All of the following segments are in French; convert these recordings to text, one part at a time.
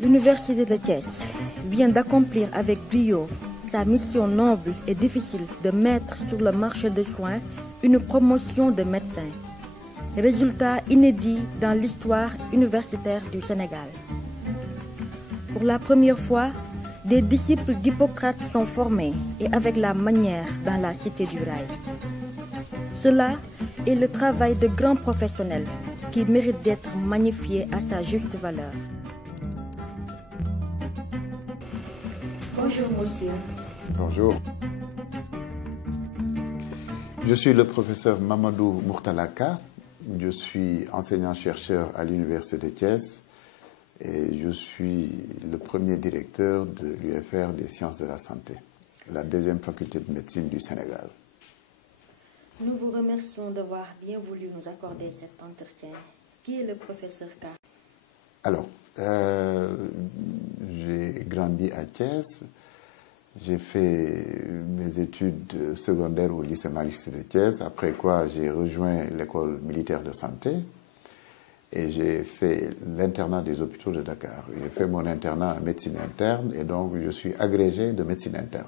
L'Université de Thiès vient d'accomplir avec brio sa mission noble et difficile de mettre sur le marché des soins une promotion de médecins. Résultat inédit dans l'histoire universitaire du Sénégal. Pour la première fois, des disciples d'Hippocrate sont formés et avec la manière dans la cité du rail. Cela est le travail de grands professionnels qui méritent d'être magnifiés à sa juste valeur. Bonjour monsieur. Bonjour. Je suis le professeur Mamadou Mourtalaka. Je suis enseignant-chercheur à l'Université de Thiès et je suis le premier directeur de l'UFR des sciences de la santé, la deuxième faculté de médecine du Sénégal. Nous vous remercions d'avoir bien voulu nous accorder cet entretien. Qui est le professeur K? Alors, j'ai grandi à Thiès. J'ai fait mes études secondaires au lycée Malick de Thiès, après quoi j'ai rejoint l'école militaire de santé et j'ai fait l'internat des hôpitaux de Dakar. J'ai fait mon internat en médecine interne et donc je suis agrégé de médecine interne.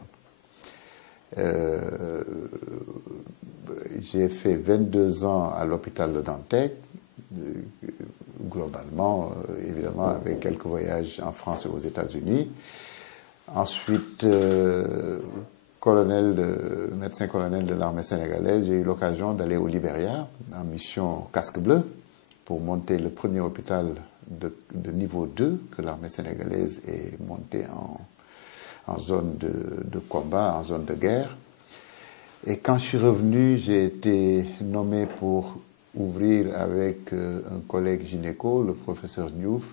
J'ai fait 22 ans à l'hôpital de Dantec, globalement, évidemment, avec quelques voyages en France et aux États-Unis. Ensuite, médecin colonel de l'armée sénégalaise, j'ai eu l'occasion d'aller au Libéria en mission casque bleu pour monter le premier hôpital de niveau 2 que l'armée sénégalaise ait monté en zone de combat, en zone de guerre. Et quand je suis revenu, j'ai été nommé pour ouvrir avec un collègue gynéco, le professeur Diouf,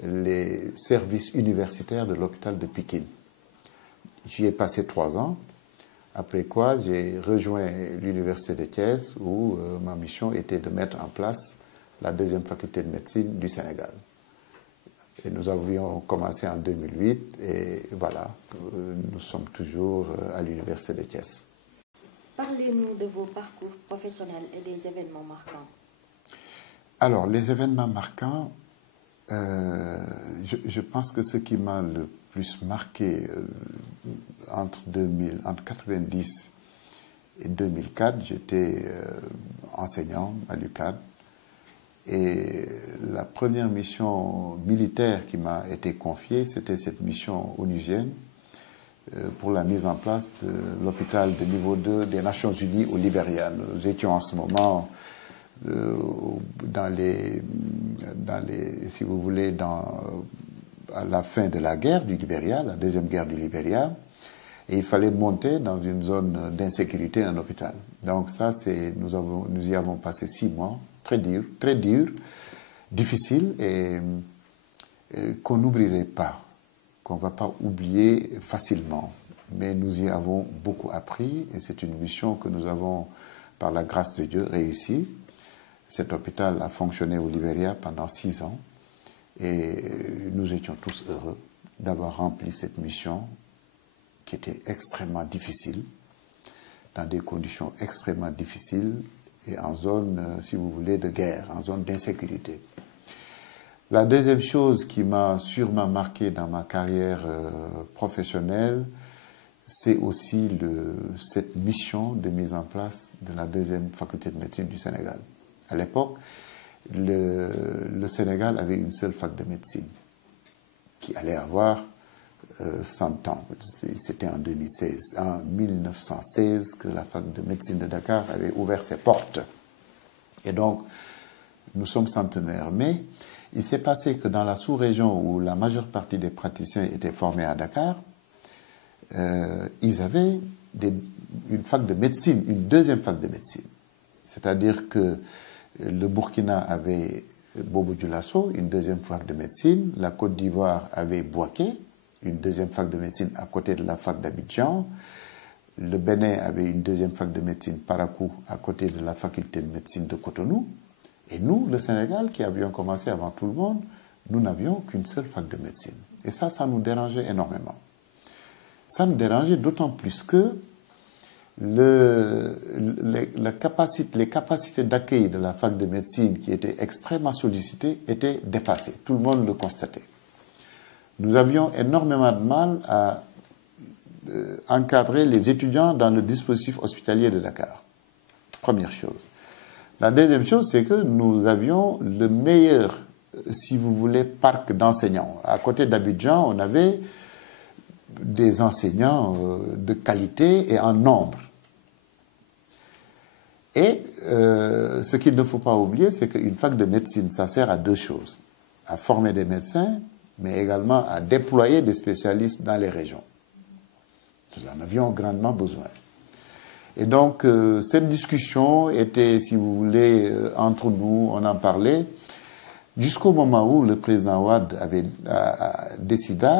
les services universitaires de l'hôpital de Pikine. J'y ai passé 3 ans, après quoi j'ai rejoint l'Université de Thiès où ma mission était de mettre en place la deuxième faculté de médecine du Sénégal. Et nous avions commencé en 2008 et voilà, nous sommes toujours à l'Université de Thiès. Parlez-nous de vos parcours professionnels et des événements marquants. Alors, les événements marquants, je pense que ce qui m'a le plus marqué entre 1990 et 2004, j'étais enseignant à l'UCAD. Et la première mission militaire qui m'a été confiée, c'était cette mission onusienne pour la mise en place de l'hôpital de niveau 2 des Nations Unies au Libéria. Nous étions en ce moment si vous voulez, à la fin de la guerre du Libéria, la deuxième guerre du Libéria, et il fallait monter dans une zone d'insécurité un hôpital. Donc ça, nous y avons passé 6 mois, très dur, difficile, et qu'on n'oublierait pas, qu'on ne va pas oublier facilement. Mais nous y avons beaucoup appris, et c'est une mission que nous avons, par la grâce de Dieu, réussi. Cet hôpital a fonctionné au Libéria pendant 6 ans et nous étions tous heureux d'avoir rempli cette mission qui était extrêmement difficile, dans des conditions extrêmement difficiles et en zone, si vous voulez, de guerre, en zone d'insécurité. La deuxième chose qui m'a sûrement marqué dans ma carrière professionnelle, c'est aussi cette mission de mise en place de la deuxième faculté de médecine du Sénégal. À l'époque, le Sénégal avait une seule fac de médecine qui allait avoir 100 ans. C'était en 2016, en 1916 que la fac de médecine de Dakar avait ouvert ses portes. Et donc, nous sommes centenaires. Mais il s'est passé que dans la sous-région où la majeure partie des praticiens étaient formés à Dakar, ils avaient une fac de médecine, une deuxième fac de médecine. C'est-à-dire que le Burkina avait Bobo Dioulasso, une deuxième fac de médecine. La Côte d'Ivoire avait Bouaké, une deuxième fac de médecine à côté de la fac d'Abidjan. Le Bénin avait une deuxième fac de médecine, Parakou, à côté de la faculté de médecine de Cotonou. Et nous, le Sénégal, qui avions commencé avant tout le monde, nous n'avions qu'une seule fac de médecine. Et ça nous dérangeait énormément. Ça nous dérangeait d'autant plus que les capacités d'accueil de la fac de médecine qui étaient extrêmement sollicitées étaient dépassées. Tout le monde le constatait. nous avions énormément de mal à encadrer les étudiants dans le dispositif hospitalier de Dakar. Première chose. La deuxième chose, c'est que nous avions le meilleur, si vous voulez, parc d'enseignants. À côté d'Abidjan, on avait des enseignants de qualité et en nombre. Et ce qu'il ne faut pas oublier, c'est qu'une fac de médecine, ça sert à deux choses. À former des médecins, mais également à déployer des spécialistes dans les régions. Nous en avions grandement besoin. Et donc, cette discussion était, si vous voulez, entre nous, on en parlait, jusqu'au moment où le président Wade avait décidé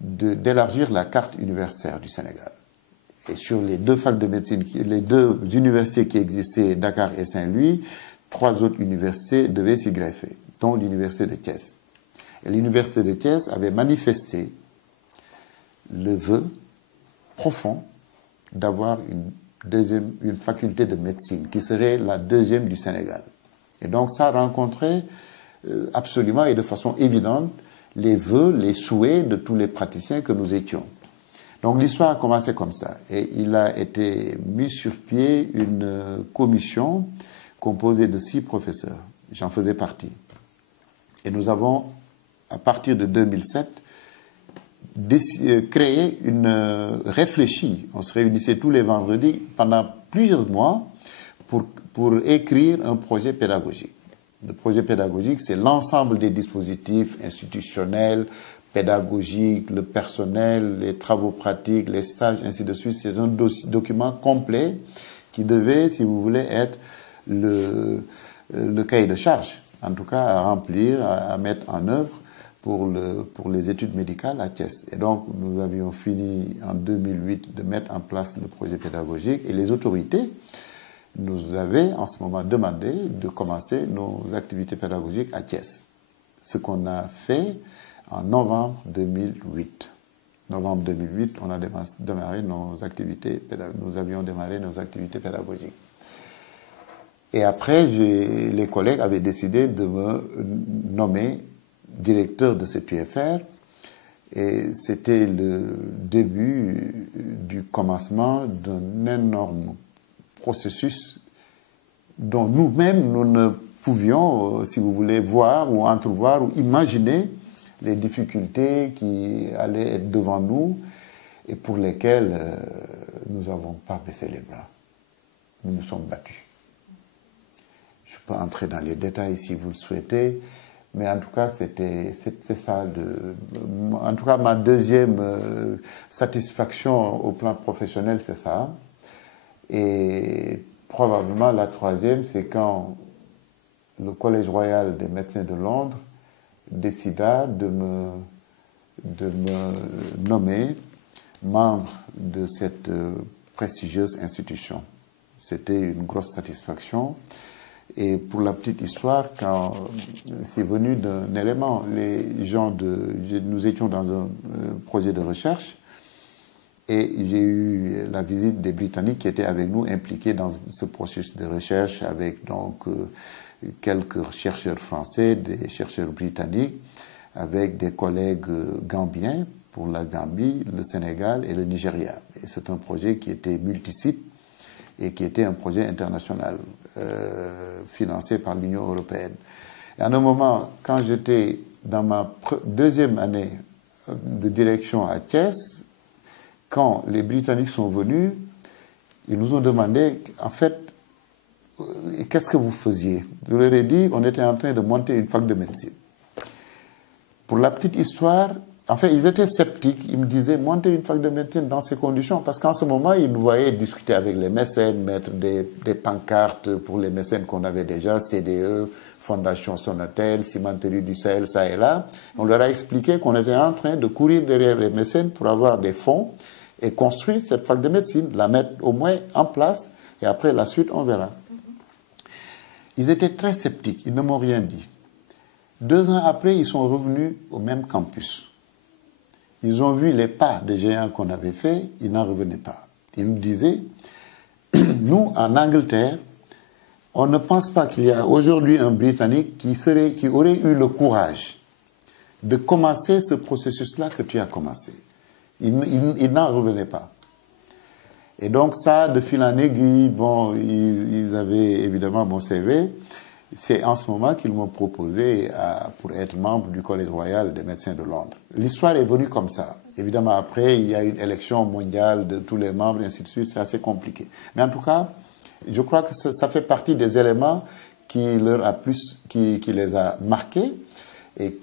d'élargir la carte universitaire du Sénégal. Et sur les deux facs de médecine, les deux universités qui existaient, Dakar et Saint-Louis, 3 autres universités devaient s'y greffer, dont l'université de Thiès. Et l'université de Thiès avait manifesté le vœu profond d'avoir une faculté de médecine qui serait la deuxième du Sénégal. Et donc ça rencontrait absolument et de façon évidente les vœux, les souhaits de tous les praticiens que nous étions. Donc l'histoire a commencé comme ça. Et il a été mis sur pied une commission composée de 6 professeurs. J'en faisais partie. Et nous avons, à partir de 2007, réfléchi. On se réunissait tous les vendredis pendant plusieurs mois pour écrire un projet pédagogique. Le projet pédagogique, c'est l'ensemble des dispositifs institutionnels, pédagogiques, le personnel, les travaux pratiques, les stages, ainsi de suite. C'est un document complet qui devait, si vous voulez, être le cahier de charge, en tout cas à remplir, à mettre en œuvre pour les études médicales à Thiès. Et donc, nous avions fini en 2008 de mettre en place le projet pédagogique et les autorités nous avaient en ce moment demandé de commencer nos activités pédagogiques à Thiès. Ce qu'on a fait en novembre 2008. Novembre 2008, on a démarré nos activités, nous avions démarré nos activités pédagogiques. Et après, les collègues avaient décidé de me nommer directeur de cet UFR. Et c'était le début du commencement d'un énorme processus dont nous-mêmes, nous ne pouvions, si vous voulez, voir ou entrevoir ou imaginer les difficultés qui allaient être devant nous et pour lesquelles nous n'avons pas baissé les bras. Nous nous sommes battus. Je peux entrer dans les détails si vous le souhaitez, mais en tout cas, c'est ça. En tout cas, ma deuxième satisfaction au plan professionnel, c'est ça. Et probablement la troisième, c'est quand le Collège royal des médecins de Londres décida de me nommer membre de cette prestigieuse institution. C'était une grosse satisfaction. Et pour la petite histoire, quand c'est venu d'un élément, nous étions dans un projet de recherche et j'ai eu la visite des Britanniques qui étaient avec nous impliqués dans ce processus de recherche avec donc quelques chercheurs français, des chercheurs britanniques, avec des collègues gambiens pour la Gambie, le Sénégal et le Nigeria. Et c'est un projet qui était multisite et qui était un projet international financé par l'Union européenne. Et à un moment, quand j'étais dans ma deuxième année de direction à Thiès, quand les Britanniques sont venus, ils nous ont demandé, en fait, qu'est-ce que vous faisiez? Je leur ai dit, on était en train de monter une fac de médecine. Pour la petite histoire, en fait, ils étaient sceptiques. Ils me disaient, monter une fac de médecine dans ces conditions, parce qu'en ce moment, ils nous voyaient discuter avec les mécènes, mettre des pancartes pour les mécènes qu'on avait déjà, CDE, Fondation Sonatel, Cimenterie du Sahel, ça et là. On leur a expliqué qu'on était en train de courir derrière les mécènes pour avoir des fonds et construire cette fac de médecine, la mettre au moins en place, et après la suite, on verra. Ils étaient très sceptiques, ils ne m'ont rien dit. 2 ans après, ils sont revenus au même campus. Ils ont vu les pas des géants qu'on avait fait, ils n'en revenaient pas. Ils nous disaient, nous, en Angleterre, on ne pense pas qu'il y a aujourd'hui un Britannique qui aurait eu le courage de commencer ce processus-là que tu as commencé. Ils n'en revenaient pas. Et donc ça, de fil en aiguille, bon, ils avaient évidemment mon CV. C'est en ce moment qu'ils m'ont proposé pour être membre du Collège royal des médecins de Londres. L'histoire est venue comme ça. Évidemment, après, il y a une élection mondiale de tous les membres, et ainsi de suite. C'est assez compliqué. Mais en tout cas, je crois que ça fait partie des éléments qui les a marqués. Et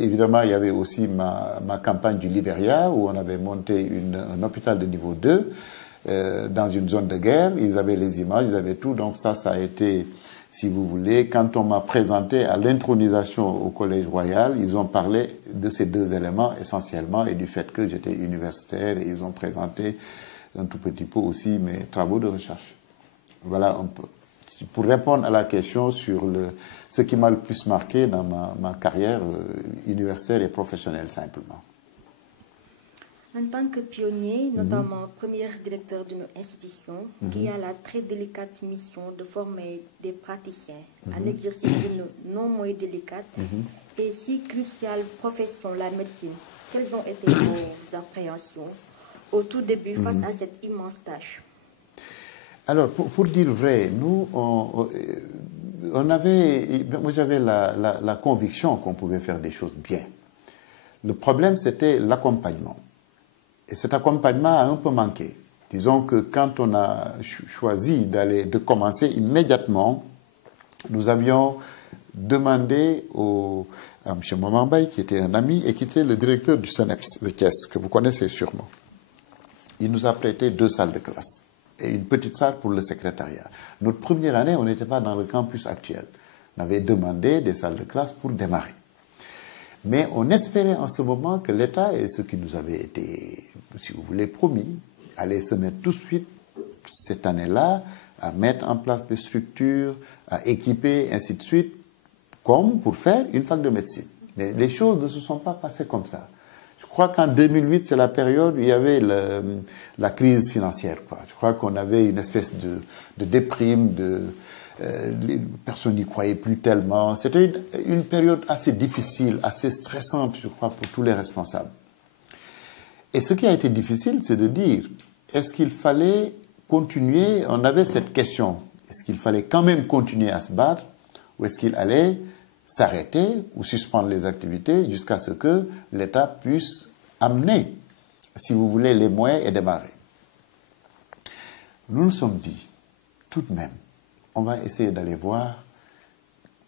évidemment, il y avait aussi ma campagne du Libéria, où on avait monté un hôpital de niveau 2 dans une zone de guerre. Ils avaient les images, ils avaient tout. Donc ça a été, si vous voulez, quand on m'a présenté à l'intronisation au Collège royal, ils ont parlé de ces deux éléments essentiellement et du fait que j'étais universitaire, et ils ont présenté un tout petit peu aussi mes travaux de recherche. Voilà un peu. Pour répondre à la question sur ce qui m'a le plus marqué dans ma carrière universitaire et professionnelle, simplement. En tant que pionnier, notamment premier directeur d'une institution qui a la très délicate mission de former des praticiens à l'exercice d'une non moins délicate et si cruciale profession, la médecine, quelles ont été vos appréhensions au tout début face à cette immense tâche? Alors, pour dire vrai, nous, moi j'avais la conviction qu'on pouvait faire des choses bien. Le problème, c'était l'accompagnement. Et cet accompagnement a un peu manqué. Disons que quand on a choisi de commencer immédiatement, nous avions demandé à M. Momambaye, qui était un ami et qui était le directeur du SNEPS de Thiès, que vous connaissez sûrement. Il nous a prêté 2 salles de classe et une petite salle pour le secrétariat. Notre première année, on n'était pas dans le campus actuel. On avait demandé des salles de classe pour démarrer. Mais on espérait en ce moment que l'État, et ce qui nous avait été, si vous voulez, promis, allait se mettre tout de suite, cette année-là, à mettre en place des structures, à équiper, ainsi de suite, comme pour faire une fac de médecine. Mais les choses ne se sont pas passées comme ça. Je crois qu'en 2008, c'est la période où il y avait la crise financière, quoi. Je crois qu'on avait une espèce de déprime, les personnes n'y croyaient plus tellement. C'était une période assez difficile, assez stressante, je crois, pour tous les responsables. Et ce qui a été difficile, c'est de dire, est-ce qu'il fallait continuer? On avait cette question. Est-ce qu'il fallait quand même continuer à se battre ou est-ce qu'il allait s'arrêter ou suspendre les activités jusqu'à ce que l'État puisse amener, si vous voulez, les moyens et démarrer? Nous nous sommes dit, tout de même, on va essayer d'aller voir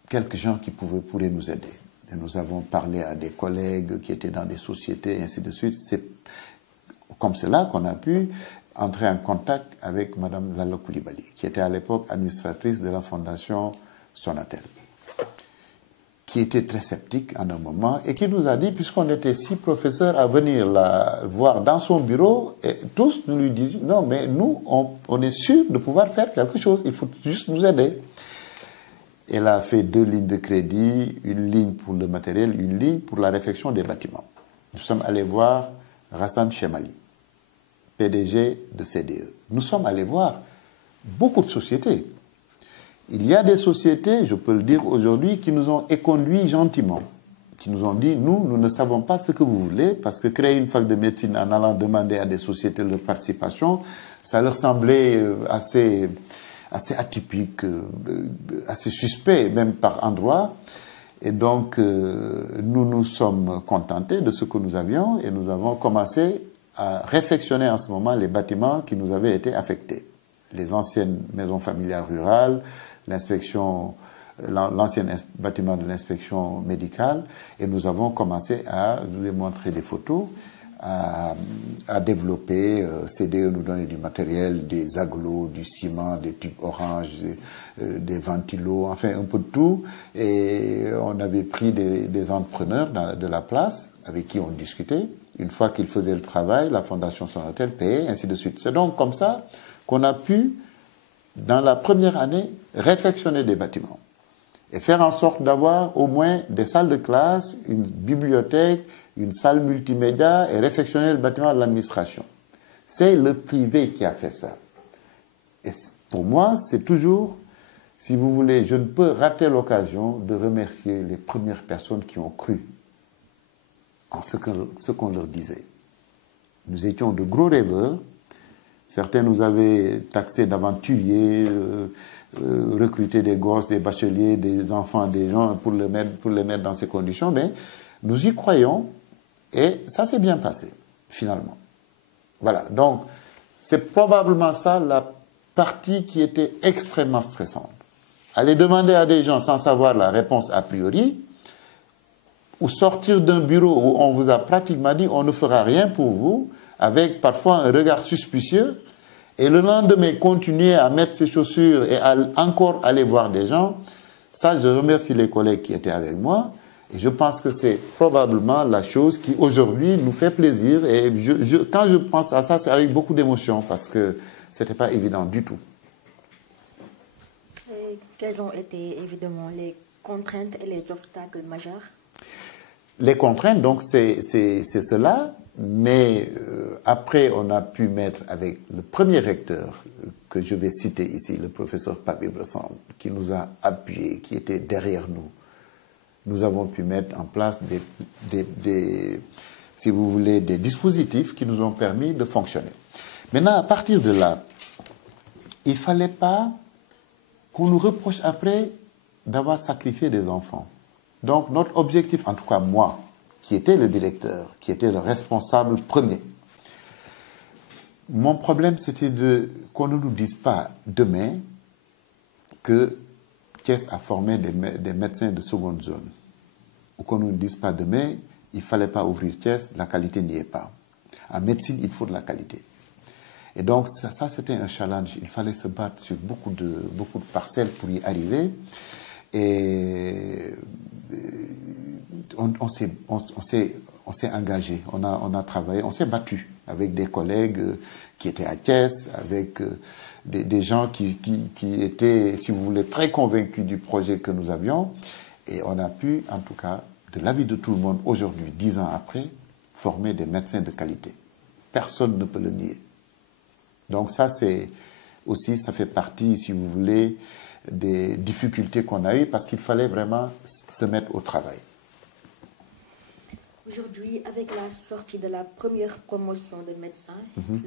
quelques gens qui pourraient nous aider. Et nous avons parlé à des collègues qui étaient dans des sociétés et ainsi de suite. C'est comme cela qu'on a pu entrer en contact avec Mme Lalo Koulibaly, qui était à l'époque administratrice de la fondation Sonatel, qui était très sceptique en un moment et qui nous a dit, puisqu'on était 6 professeurs à venir la voir dans son bureau, et tous nous lui disions, non, mais nous, on est sûr de pouvoir faire quelque chose, il faut juste nous aider. Elle a fait 2 lignes de crédit, une ligne pour le matériel, une ligne pour la réfection des bâtiments. Nous sommes allés voir Hassan Chemali, PDG de CDE. Nous sommes allés voir beaucoup de sociétés. Il y a des sociétés, je peux le dire aujourd'hui, qui nous ont éconduits gentiment, qui nous ont dit, nous ne savons pas ce que vous voulez, parce que créer une fac de médecine en allant demander à des sociétés leur participation, ça leur semblait assez atypique, assez suspect, même par endroits. Et donc, nous nous sommes contentés de ce que nous avions et nous avons commencé à réfectionner en ce moment les bâtiments qui nous avaient été affectés. Les anciennes maisons familiales rurales, l'ancien bâtiment de l'inspection médicale, et nous avons commencé à, je vous ai montré des photos, à développer. CDE nous donnait du matériel, des agglos, du ciment, des tubes orange, des ventilos, enfin un peu de tout. Et on avait pris des entrepreneurs de la place avec qui on discutait. Une fois qu'ils faisaient le travail, la Fondation Sonatel payait, ainsi de suite. C'est donc comme ça qu'on a pu, dans la première année, réfectionner des bâtiments et faire en sorte d'avoir au moins des salles de classe, une bibliothèque, une salle multimédia et réfectionner le bâtiment de l'administration. C'est le privé qui a fait ça. Et pour moi, c'est toujours, si vous voulez, je ne peux rater l'occasion de remercier les premières personnes qui ont cru en ce qu'on leur disait. Nous étions de gros rêveurs. Certains nous avaient taxés d'aventuriers, recruter des gosses, des bacheliers, des enfants, des gens pour les mettre dans ces conditions, mais nous y croyons et ça s'est bien passé, finalement. Voilà, donc c'est probablement ça la partie qui était extrêmement stressante. Aller demander à des gens sans savoir la réponse a priori, ou sortir d'un bureau où on vous a pratiquement dit on ne fera rien pour vous, avec parfois un regard suspicieux, et le lendemain continuer à mettre ses chaussures et encore aller voir des gens, ça je remercie les collègues qui étaient avec moi, et je pense que c'est probablement la chose qui aujourd'hui nous fait plaisir, et quand je pense à ça, c'est avec beaucoup d'émotion, parce que ce n'était pas évident du tout. Et quelles ont été évidemment les contraintes et les obstacles majeurs? Les contraintes, donc, c'est cela, mais après, on a pu mettre avec le premier recteur que je vais citer ici, le professeur Pape Bresson, qui nous a appuyés, qui était derrière nous. Nous avons pu mettre en place si vous voulez, des dispositifs qui nous ont permis de fonctionner. Maintenant, à partir de là, il ne fallait pas qu'on nous reproche après d'avoir sacrifié des enfants. Donc, notre objectif, en tout cas moi, qui était le directeur, qui était le responsable premier, mon problème, c'était qu'on ne nous dise pas demain que Thiès a formé des médecins de seconde zone. Ou qu'on ne nous dise pas demain, il ne fallait pas ouvrir Thiès, la qualité n'y est pas. En médecine, il faut de la qualité. Et donc, ça c'était un challenge. Il fallait se battre sur beaucoup de parcelles pour y arriver. Et on s'est engagé, on a travaillé, on s'est battu avec des collègues qui étaient à Thiès, avec des gens qui étaient, si vous voulez, très convaincus du projet que nous avions. Et on a pu, en tout cas, de l'avis de tout le monde, aujourd'hui, 10 ans après, former des médecins de qualité. Personne ne peut le nier. Donc ça, c'est aussi, ça fait partie, si vous voulez, des difficultés qu'on a eues parce qu'il fallait vraiment se mettre au travail. Aujourd'hui, avec la sortie de la première promotion des médecins,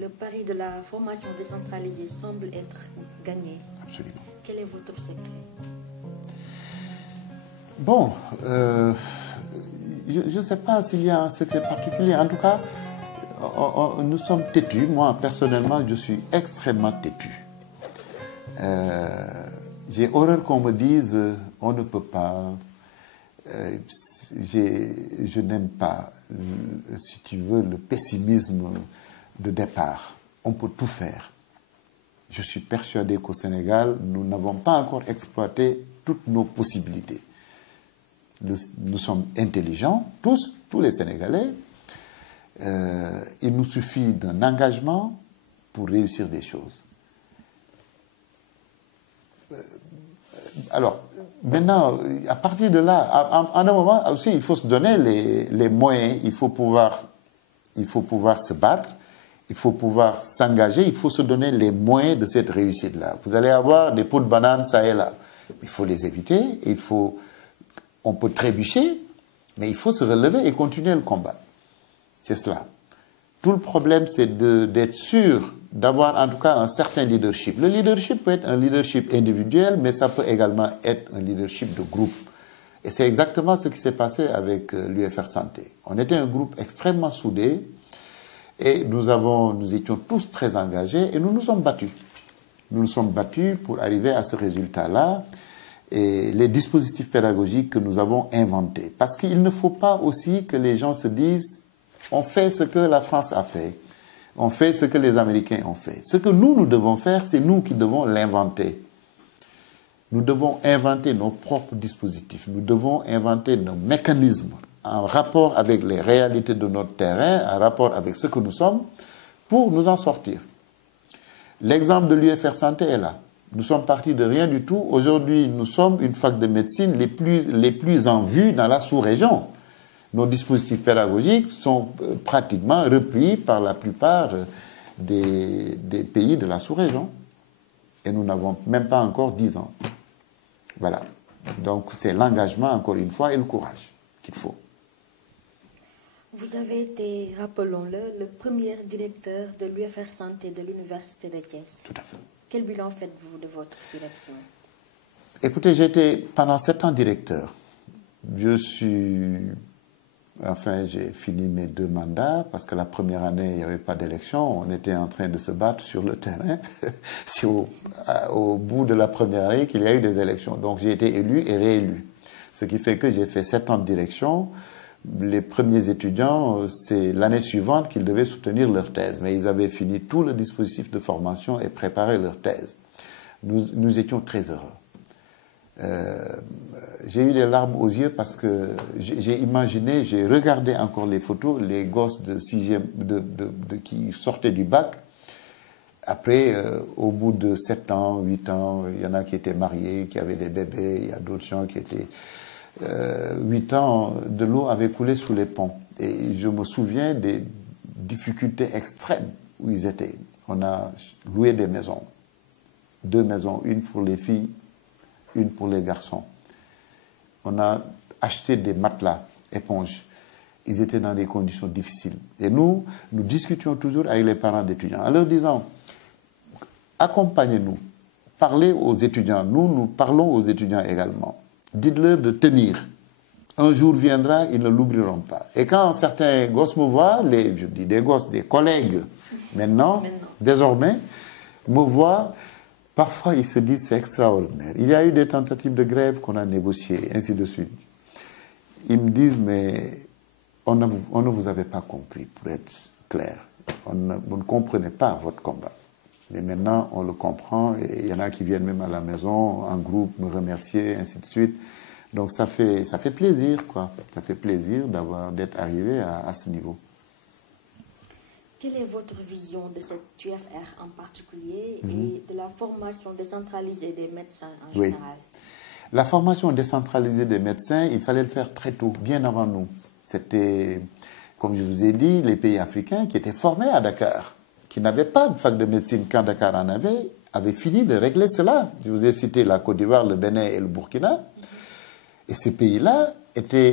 le pari de la formation décentralisée semble être gagné. Absolument. Quel est votre secret? Bon, je ne sais pas s'il y a un secret particulier. En tout cas, nous sommes têtus. Moi, personnellement, je suis extrêmement têtu. J'ai horreur qu'on me dise on ne peut pas. Je n'aime pas, si tu veux, le pessimisme de départ. On peut tout faire. Je suis persuadé qu'au Sénégal, nous n'avons pas encore exploité toutes nos possibilités. Nous sommes intelligents, tous les Sénégalais. Il nous suffit d'un engagement pour réussir des choses. Alors, maintenant, à partir de là, à un moment aussi, il faut se donner les moyens, il faut pouvoir se battre, il faut pouvoir s'engager, il faut se donner les moyens de cette réussite-là. Vous allez avoir des pots de banane, ça et là. Il faut les éviter, on peut trébucher, mais il faut se relever et continuer le combat. C'est cela. Tout le problème, c'est d'être sûr d'avoir en tout cas un certain leadership. Le leadership peut être un leadership individuel, mais ça peut également être un leadership de groupe. Et c'est exactement ce qui s'est passé avec l'UFR Santé. On était un groupe extrêmement soudé et nous étions tous très engagés et nous nous sommes battus. Nous nous sommes battus pour arriver à ce résultat-là et les dispositifs pédagogiques que nous avons inventés. Parce qu'il ne faut pas aussi que les gens se disent on fait ce que la France a fait. On fait ce que les Américains ont fait. Ce que nous devons faire, c'est nous qui devons l'inventer. Nous devons inventer nos propres dispositifs. Nous devons inventer nos mécanismes en rapport avec les réalités de notre terrain, en rapport avec ce que nous sommes, pour nous en sortir. L'exemple de l'UFR Santé est là. Nous sommes partis de rien du tout. Aujourd'hui, nous sommes une fac de médecine les plus en vue dans la sous-région. Nos dispositifs pédagogiques sont pratiquement repris par la plupart des pays de la sous-région. Et nous n'avons même pas encore 10 ans. Voilà. Donc c'est l'engagement, encore une fois, et le courage qu'il faut. Vous avez été, rappelons-le, le premier directeur de l'UFR Santé de l'Université de Thiès. Tout à fait. Quel bilan faites-vous de votre direction? Écoutez, j'ai été pendant 7 ans directeur. J'ai fini mes 2 mandats parce que la première année, il n'y avait pas d'élection. On était en train de se battre sur le terrain. C'est au bout de la première année qu'il y a eu des élections. Donc j'ai été élu et réélu. Ce qui fait que j'ai fait 7 ans de direction. Les premiers étudiants, c'est l'année suivante qu'ils devaient soutenir leur thèse. Mais ils avaient fini tout le dispositif de formation et préparé leur thèse. Nous étions très heureux. J'ai eu des larmes aux yeux parce que j'ai regardé encore les photos, les gosses de 6e, qui sortaient du bac. Après, au bout de 7 ans, 8 ans, il y en a qui étaient mariés, qui avaient des bébés, il y a d'autres gens qui étaient... 8 ans, de l'eau avait coulé sous les ponts. Et je me souviens des difficultés extrêmes où ils étaient. On a loué des maisons. 2 maisons, une pour les filles, une pour les garçons. On a acheté des matelas, éponges. Ils étaient dans des conditions difficiles. Et nous discutions toujours avec les parents d'étudiants en leur disant, accompagnez-nous, parlez aux étudiants. Nous parlons aux étudiants également. Dites-leur de tenir. Un jour viendra, ils ne l'oublieront pas. Et quand certains gosses me voient, je dis des gosses, des collègues, maintenant, désormais, me voient, parfois ils se disent c'est extraordinaire. Il y a eu des tentatives de grève qu'on a négociées, ainsi de suite. Ils me disent, mais on ne vous avait pas compris, pour être clair. Vous ne comprenez pas votre combat. Mais maintenant, on le comprend, et il y en a qui viennent même à la maison, en groupe, me remercier, ainsi de suite. Donc ça fait plaisir, quoi. Ça fait plaisir d'être arrivé à ce niveau. Quelle est votre vision de cette UFR en particulier et de la formation décentralisée des médecins en général? La formation décentralisée des médecins, il fallait le faire très tôt, bien avant nous. C'était, comme je vous ai dit, les pays africains qui étaient formés à Dakar, qui n'avaient pas de fac de médecine quand Dakar en avait, avaient fini de régler cela. Je vous ai cité la Côte d'Ivoire, le Bénin et le Burkina. Et ces pays-là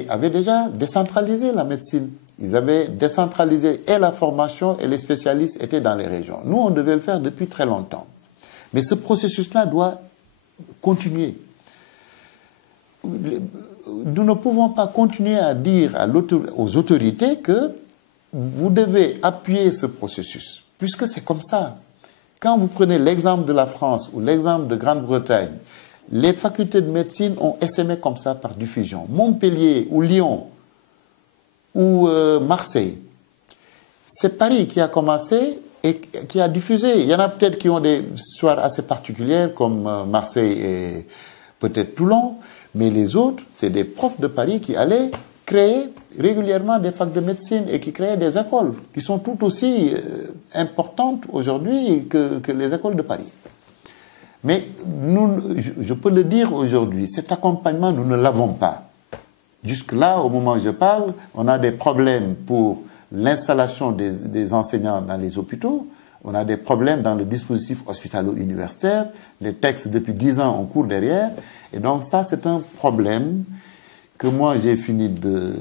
avaient déjà décentralisé la médecine. Ils avaient décentralisé et la formation et les spécialistes étaient dans les régions. Nous, on devait le faire depuis très longtemps. Mais ce processus-là doit continuer. Nous ne pouvons pas continuer à dire aux autorités que vous devez appuyer ce processus, puisque c'est comme ça. Quand vous prenez l'exemple de la France ou l'exemple de Grande-Bretagne, les facultés de médecine ont essaimé comme ça par diffusion. Montpellier ou Lyon ou Marseille, c'est Paris qui a commencé et qui a diffusé. Il y en a peut-être qui ont des histoires assez particulières comme Marseille et peut-être Toulon, mais les autres, c'est des profs de Paris qui allaient créer régulièrement des facs de médecine et qui créaient des écoles qui sont tout aussi importantes aujourd'hui que les écoles de Paris. Mais je peux le dire aujourd'hui, cet accompagnement, nous ne l'avons pas. Jusque-là, au moment où je parle, on a des problèmes pour l'installation des enseignants dans les hôpitaux, on a des problèmes dans le dispositif hospitalo-universitaire, les textes depuis 10 ans, on court derrière, et donc ça, c'est un problème que moi, j'ai fini de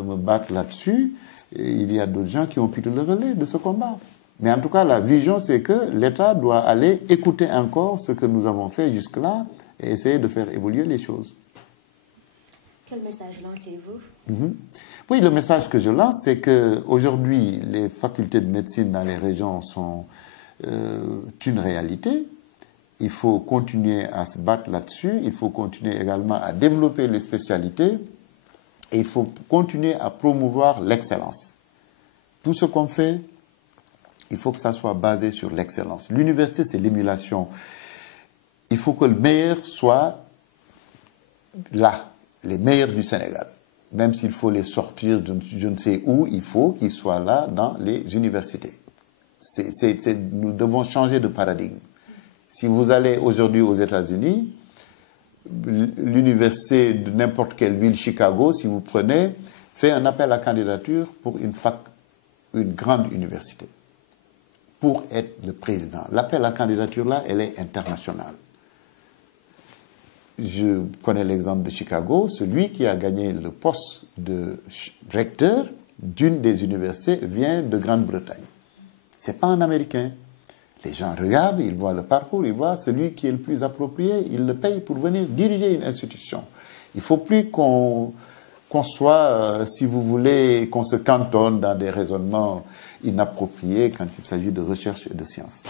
me battre là-dessus, et il y a d'autres gens qui ont pris le relais de ce combat. Mais en tout cas, la vision, c'est que l'État doit aller écouter encore ce que nous avons fait jusque-là et essayer de faire évoluer les choses. Quel message lancez-vous? Oui, le message que je lance, c'est qu'aujourd'hui, les facultés de médecine dans les régions sont une réalité. Il faut continuer à se battre là-dessus. Il faut continuer également à développer les spécialités. Et il faut continuer à promouvoir l'excellence. Tout ce qu'on fait, il faut que ça soit basé sur l'excellence. L'université, c'est l'émulation. Il faut que le meilleur soit là, les meilleurs du Sénégal. Même s'il faut les sortir de je ne sais où, il faut qu'ils soient là dans les universités. Nous devons changer de paradigme. Si vous allez aujourd'hui aux États-Unis, l'université de n'importe quelle ville, Chicago, si vous prenez, fait un appel à candidature pour une grande université, pour être le président. L'appel à candidature là, elle est internationale. Je connais l'exemple de Chicago, celui qui a gagné le poste de recteur d'une des universités vient de Grande-Bretagne. Ce n'est pas un Américain. Les gens regardent, ils voient le parcours, ils voient celui qui est le plus approprié, ils le payent pour venir diriger une institution. Il ne faut plus qu'on soit, si vous voulez, qu'on se cantonne dans des raisonnements inappropriés quand il s'agit de recherche et de science.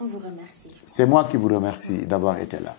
On vous remercie. C'est moi qui vous remercie d'avoir été là.